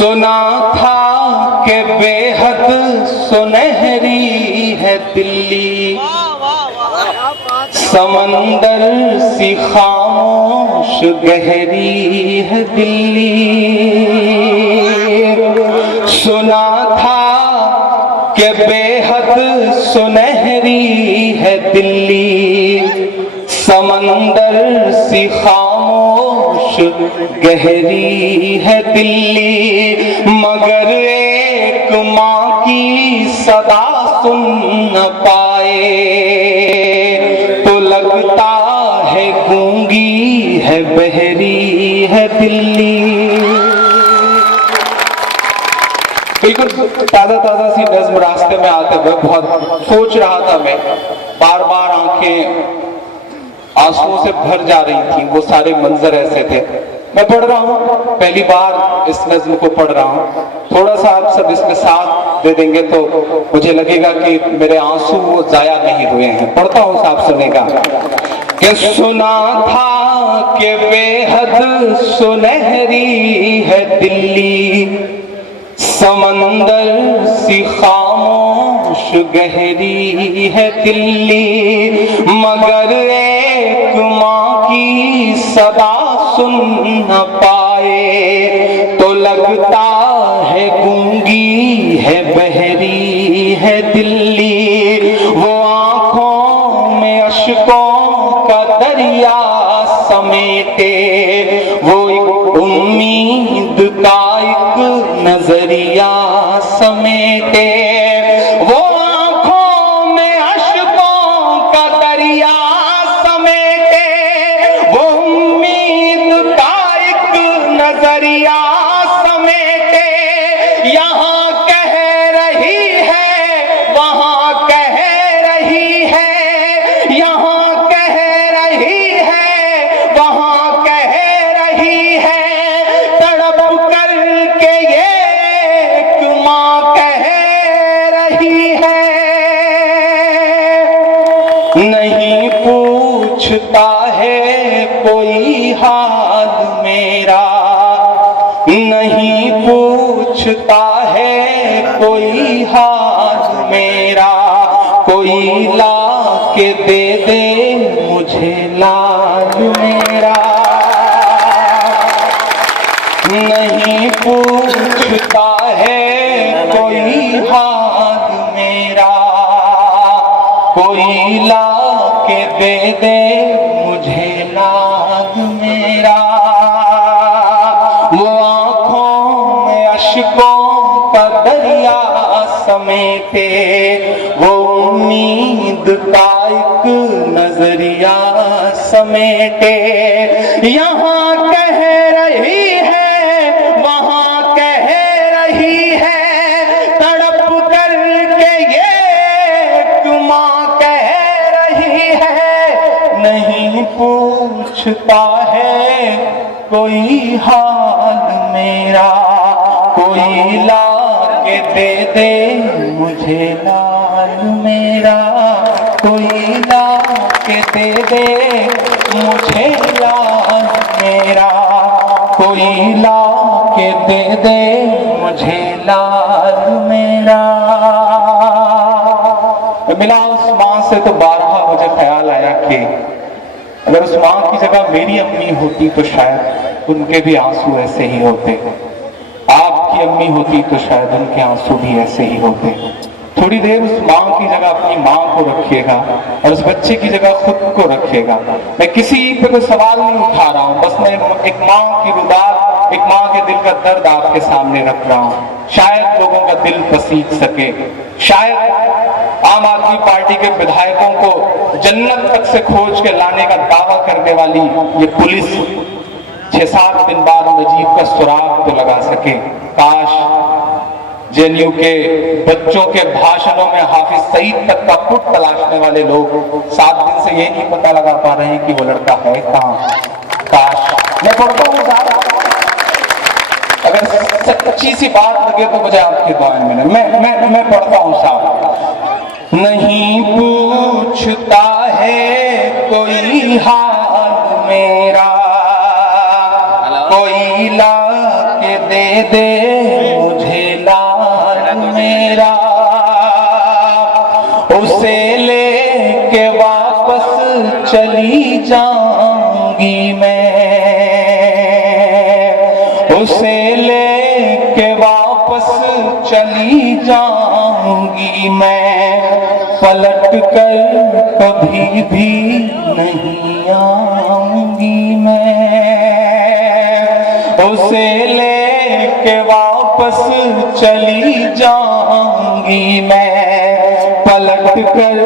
सुना था कि बेहद सुनहरी है दिल्ली, समंदर सी खामोश गहरी है दिल्ली। सुना था कि बेहद सुनहरी है दिल्ली, समंदर सी खामोश गहरी है दिल्ली। मगर एक माँ की सदा सुन न पाए तो लगता है गूंगी है बहरी है दिल्ली। बिल्कुल ताजा ताजा सी नज्म रास्ते में आते हुए बहुत सोच रहा था मैं, बार बार आंखें आंसुओं से भर जा रही थी। वो सारे मंजर ऐसे थे। मैं पढ़ रहा हूँ, पहली बार इस नज्म को पढ़ रहा हूँ, थोड़ा सा आप सब इसमें साथ दे देंगे तो मुझे लगेगा कि मेरे आंसू वो जाया नहीं हुए हैं। पढ़ता हूँ, साफ सुनेगा। कि सुना था कि बेहद सुनहरी है दिल्ली, समंदर सी खामोश गहरी है दिल्ली। मगर एक माँ की सदा सुन न पाए तो लगता है गूंगी है बहरी है दिल्ली। वो आंखों में अश्कों का दरिया समेटे, वो एक उम्मीद का एक नजरिया समेटे। वो आंखों में अश्कों का दरिया समेटे, वो उम्मीद का एक नजरिया समेटे। यहाँ कह रही है, वहाँ कह रही है, यहाँ कह रही है, वहाँ कह रही है। तड़प कर के ये एक माँ कह रही है। नहीं पूछता है कोई हाल मेरा, नहीं पूछता है कोई हाल मेरा। कोई ला के दे दे मुझे लाल मेरा। नहीं पूछता है कोई हाल मेरा, कोई ला के दे दे मुझे लाल मेरा। वो आंखों में अश्कों का दरिया समेटे, वो उम्मीद का एक नजरिया समेटे। यहाँ कह रही है, वहाँ कह रही है। तड़प कर के ये एक माँ कह रही है। नहीं पूछता है कोई हाल मेरा, कोई ला के दे दे मुझे लाल मेरा। कोई ला के दे दे मुझे लाल मेरा, कोई ला के दे दे मुझे लाल मेरा। मिला उस माँ से तो बारहा मुझे ख्याल आया कि अगर उस माँ की जगह मेरी अम्मी होती तो शायद उनके भी आंसू ऐसे ही होते। आपकी अम्मी होती तो शायद उनके आंसू भी ऐसे ही होते। थोड़ी देर उस माँ की जगह अपनी माँ को रखिएगा और उस बच्चे की जगह खुद को रखिएगा। मैं किसी पे कोई सवाल नहीं उठा रहा हूँ, बस मैं एक माँ की रुदात, एक माँ के दिल का दर्द आपके सामने रख रहा हूँ। शायद लोगों का दिल पसीज सके, शायद आम आदमी पार्टी के विधायकों को जन्नत तक से खोज के लाने का दावा करने वाली ये पुलिस 6-7 दिन बाद नजीब का सुराग तो लगा सके। काश जेएनयू के बच्चों के भाषणों में हाफिज सईद तक का पुट तलाशने वाले लोग 7 दिन से ये नहीं पता लगा पा रहे हैं कि वो लड़का है कहाँ। काश मैं पढ़ता हूँ साहब, अगर सच्ची सी बात लगे तो मुझे आपकी दुआएं मिले। मैं पढ़ता हूँ साहब। नहीं पूछता है कोई हाल मेरा, कोई ला के दे दे मुझे लाल मेरा, उसे लेके वापस चली जाऊंगी मैं, उसे लेके वापस चली जाऊंगी मैं, पलट कर कभी भी नहीं आऊंगी मैं, उसे लेके वापस चली जाऊंगी मैं, पलट कर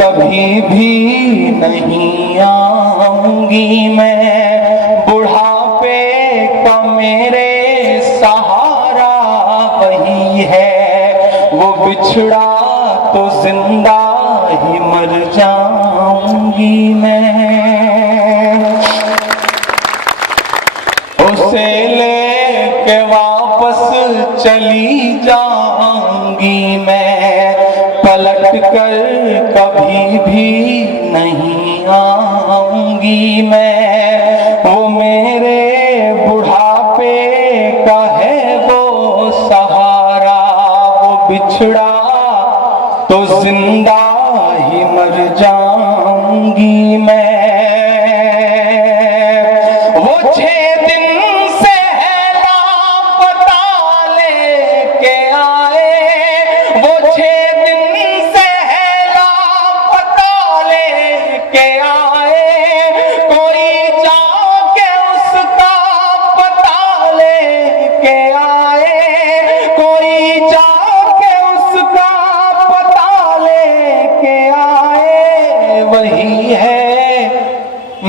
कभी भी नहीं आऊंगी मैं। बुढ़ापे का मेरे सहारा वही है, वो बिछड़ा तो जिंदा ही मर जाऊंगी मैं, उसे लेके वापस चली जाऊंगी मैं, पलट कर कभी भी नहीं आऊंगी मैं। वो मेरे बुढ़ापे का है वो सहारा, वो बिछड़ा तो जिंदा ही मर जाऊंगी मैं। वो 6 दिन से लापता लेके आए, वो 6 दिन से लापता लेके आए, कोई जाके उसका पता लेके आए, कोई जाके उसका पता लेके आए। वही है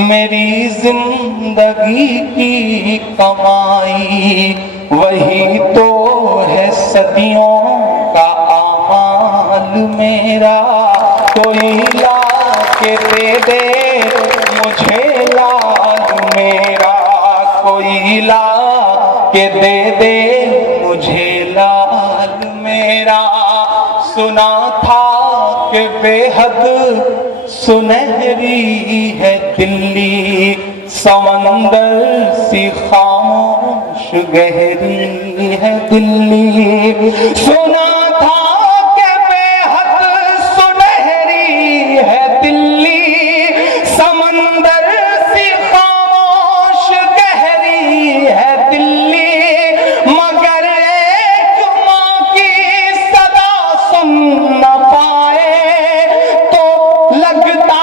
मेरी जिंदगी की कमाई, वही तो है सदियों का आमाल मेरा। कोई ला के दे दे मुझे लाल मेरा, कोई ला के दे दे मुझे लाल मेरा। सुना था कि बेहद सुनहरी है दिल्ली, समंदर सी खामोश गहरी है दिल्ली। सुना था कि बेहद सुनहरी है दिल्ली, समंदर सी खामोश गहरी है दिल्ली, मगर एक माँ की सदा सुन न पाए तो लगता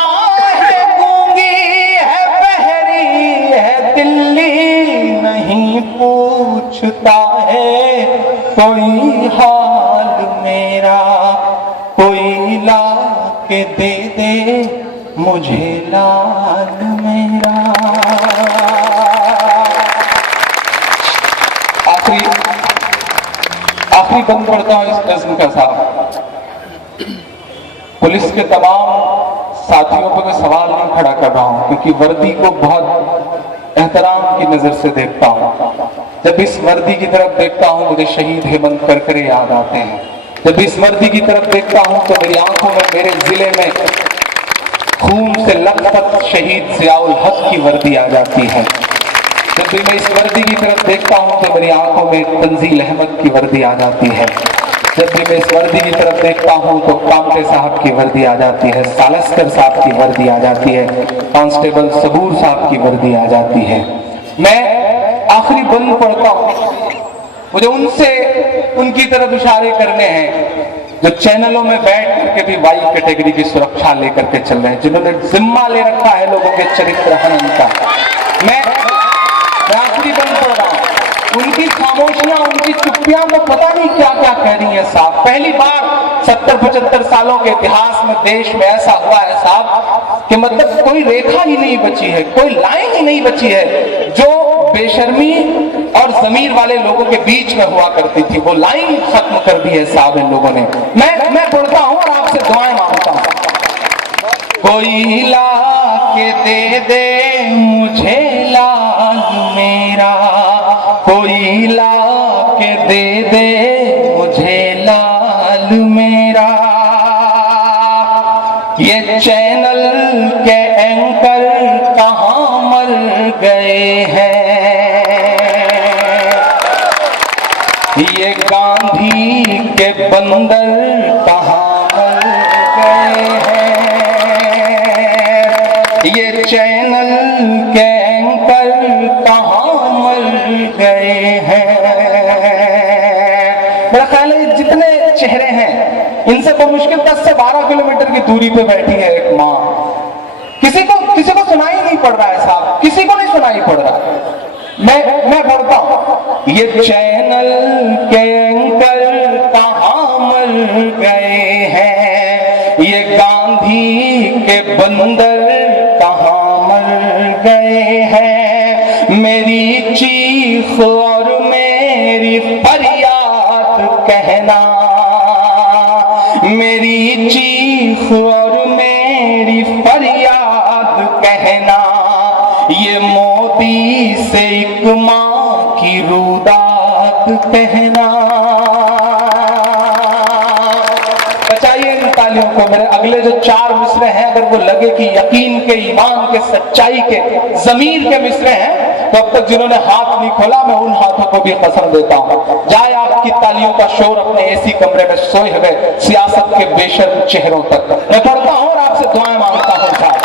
है गूंगी है, बहरी है दिल्ली। नहीं पूछता है कोई हाल मेरा, कोई ला के दे दे मुझे लाल मेरा। आखिरी बंद पढ़ता हूं इस नज्म का साहब। पुलिस के तमाम साथियों पर मैं सवाल नहीं खड़ा कर रहा हूं, क्योंकि वर्दी को बहुत एहतराम की नजर से देखता हूं। जब इस वर्दी की तरफ देखता हूं मुझे शहीद हेमंत करकरे याद आते हैं। जब इस वर्दी की तरफ देखता हूं तो मेरी आंखों में मेरे जिले में खून से लथपथ शहीद जियाउल हक की वर्दी आ जाती है। जब भी मैं इस वर्दी की तरफ देखता हूं तो मेरी आंखों में तंजील अहमद की वर्दी आ जाती है। जब भी मैं इस वर्दी की तरफ देखता हूं तो कामटे साहब की वर्दी आ जाती है, सालस्कर साहब की वर्दी आ जाती है, कांस्टेबल सबूर साहब की वर्दी आ जाती है। मैं आखिरी बंद पढ़ता हूं, मुझे उनसे उनकी तरफ इशारे करने हैं जो चैनलों में बैठ करके भी वाई कैटेगरी की सुरक्षा लेकर के चल रहे हैं, जिन्होंने जिम्मा ले रखा है लोगों के चरित्र हनन का। मैं आखिरी बंद पढ़ रहा हूं, उनकी खामोशियां, उनकी चुप्पियां तो पता नहीं क्या क्या कह रही है साहब। पहली बार 70-75 सालों के इतिहास में देश में ऐसा हुआ है साहब कि मतलब कोई रेखा ही नहीं बची है, कोई लाइन ही नहीं बची है जो बेशर्मी और जमीर वाले लोगों के बीच में हुआ करती थी, वो लाइन खत्म कर दी है साहब इन लोगों ने। मैं पढ़ता हूं और आपसे दुआएं मांगता हूं। कोई ला के दे दे मुझे लाल मेरा, कोई ला के दे दे मुझे लाल मेरा। ये चैनल के एंकर कहां मर गए हैं, ये गांधी के बंदर कहाँ मर गए हैं, ये चैनल के एंकर कहाँ मर गए हैं। मेरा ख्याल है जितने चेहरे हैं इनसे मुश्किल 10 से 12 किलोमीटर की दूरी पे बैठी है एक माँ। किसी को सुनाई नहीं पड़ रहा है साहब, किसी को नहीं सुनाई पड़ रहा। मैं पढ़ता हूं, ये चैनल के एंकर कहाँ मर गए हैं, ये गांधी के बंदर कहाँ मर गए हैं। मेरी चीख और मेरी फरियाद कहना, मेरी चीख और मेरी फरियाद कहना, ये मोदी से एक माँ की रुदात कहना। बचाइए इन तालियों को। मेरे अगले जो 4 मिसरे हैं अगर वो लगे कि यकीन के, ईमान के, सच्चाई के, जमीर के मिसरे हैं तो अब तक जिन्होंने हाथ नहीं खोला मैं उन हाथों को भी कसम देता हूं। जाए आपकी तालियों का शोर अपने एसी कमरे में सोए हुए सियासत के बेशर्म चेहरों तक। मैं पढ़ता हूं और आपसे दुआएं मांगता हूं साहब।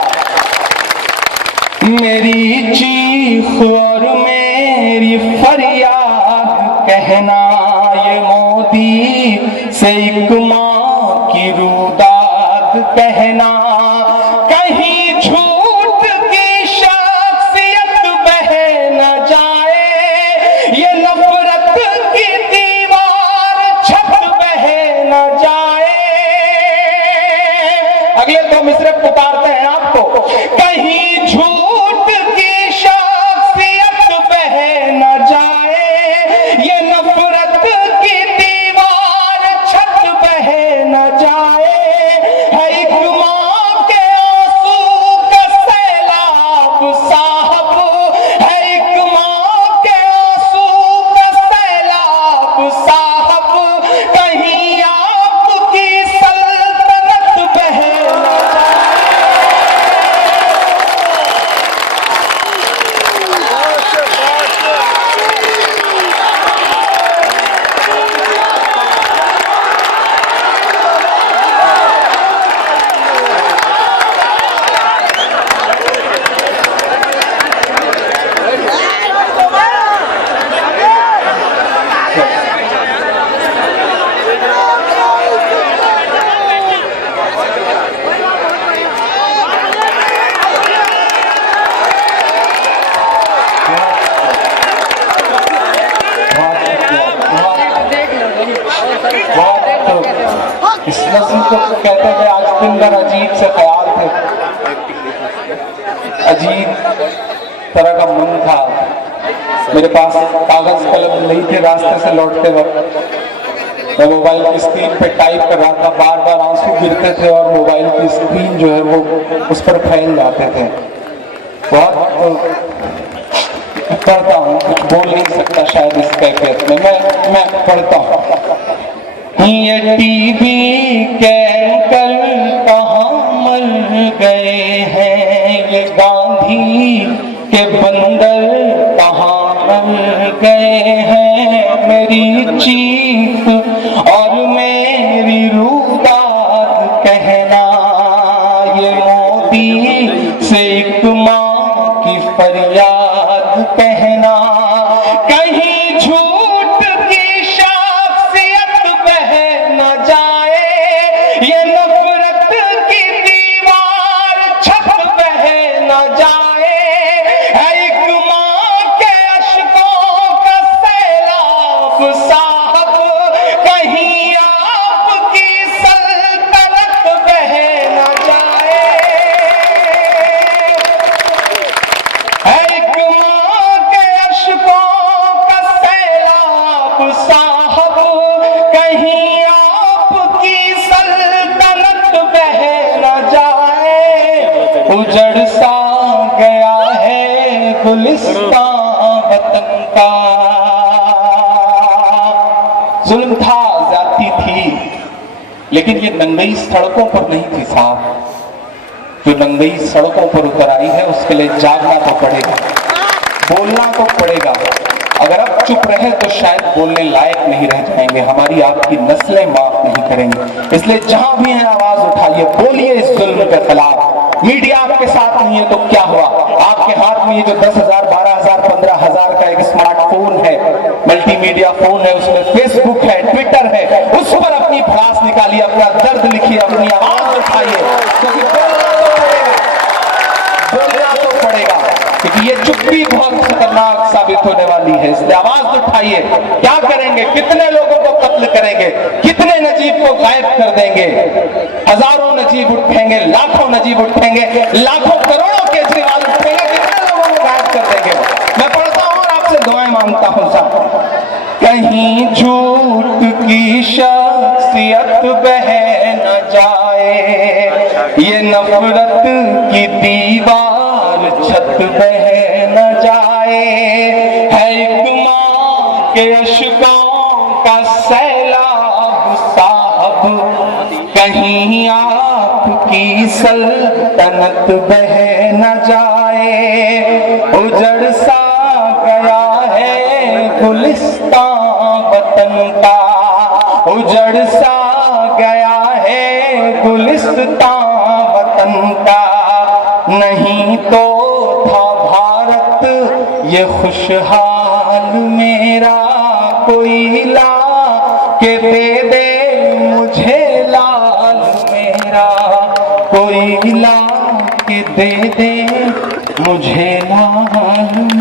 मेरी चीख और मेरी फरियाद कहना, ये मोदी से एक माँ की रुदात कहना। कहीं झूठ की शख्सियत बह न जाए, ये नफरत की दीवार छत बह न जाए। अगले 2 मिसरे पुकारते हैं आपको। कहीं झूठ की शख्सियत बह न जाए, ये नफरत की दीवार छत बह न जाए। है एक माँ के आंसू का सैलाब साहब, है एक माँ के आंसू का सैलाब साहब, कहीं आपकी सल्तनत बह न इस नस्ल को कहते हैं आज दिन भर अजीब से ख्याल थे, अजीब तरह का मन था। मेरे पास कागज कलम नहीं थे। रास्ते से लौटते वक्त मैं मोबाइल की स्क्रीन पे टाइप कर रहा था, बार बार आंसू गिरते थे और मोबाइल की स्क्रीन जो है वो उस पर फैल जाते थे। बहुत पढ़ता हूँ, कुछ बोल नहीं सकता शायद इस कैफियत में। मैं पढ़ता हूँ। ये टीवी के एंकर कहाँ मर गए हैं, ये गांधी के बंदर कहाँ मर गए हैं। मेरी चीख और मेरी रुदात कहना, ये मोदी से एक माँ की फरियाद कहना। कहीं झूठ की शख्सियत बह न जाए, ये नफरत की दीवार छत बह न जाए। है एक माँ के अश्कों का सैलाब साहब, कहीं आपकी सल्तनत बह न जाए। है एक माँ के अश्कों का सैलाब साहब, कहीं आपकी सल्तनत बह न जाए। उजड़ सा गया है गुलिस्तां वतन का। जुल्म था, ज्यादती थी, लेकिन ये नंगई सड़कों पर नहीं थी साहब। जो नंगई सड़कों पर उतर आई है उसके लिए जागना तो पड़ेगा, बोलना तो पड़ेगा, अगर अब चुप रहे तो शायद बोलने लायक नहीं रह जाएंगे, हमारी आपकी नस्लें माफ नहीं करेंगे। इसलिए जहां भी है आवाज उठाइए, बोलिए इस जुल्म के खिलाफ। मीडिया आपके साथ नहीं है तो क्या हुआ, आपके हाथ में ये जो 10,000, 12,000, 15,000 का एक स्मार्टफोन है, मल्टीमीडिया फोन है, उसमें फेसबुक है, ट्विटर है, उस पर अपनी भड़ास निकालिए, अपना दर्द लिखिए, अपनी आवाज उठाइए, क्योंकि बोलना तो पड़ेगा, क्योंकि ये चुप्पी बहुत खतरनाक साबित होने वाली है। इसलिए आवाज उठाइए। क्या करेंगे, कितने लोगों को कत्ल करेंगे, कितने नजीब को गायब कर देंगे? हजारों नजीब उठेंगे, लाखों नजीब उठेंगे, लाखों करोड़ों केजरीवाल उठेंगे, कितने लोगों को गायब कर देंगे? मैं पढ़ता हूं और आपसे दुआएं मांगता हूं साहब। कहीं झूठ की शख्सियत बह न जाए, ये नफरत की दीवार छत बह न जाए, है एक मां के अश्कों का सैलाब साहब, कहीं आपकी सल्तनत बह न जाए, उजड़ सा गया है गुलिस्तां वतन का, उजड़ सा गया है गुलिस्तां वतन का, नहीं तो था भारत ये खुशहाल मेरा, कोई ला के दे दे मुझे लाल मेरा, कोई ला के दे दे मुझे लाल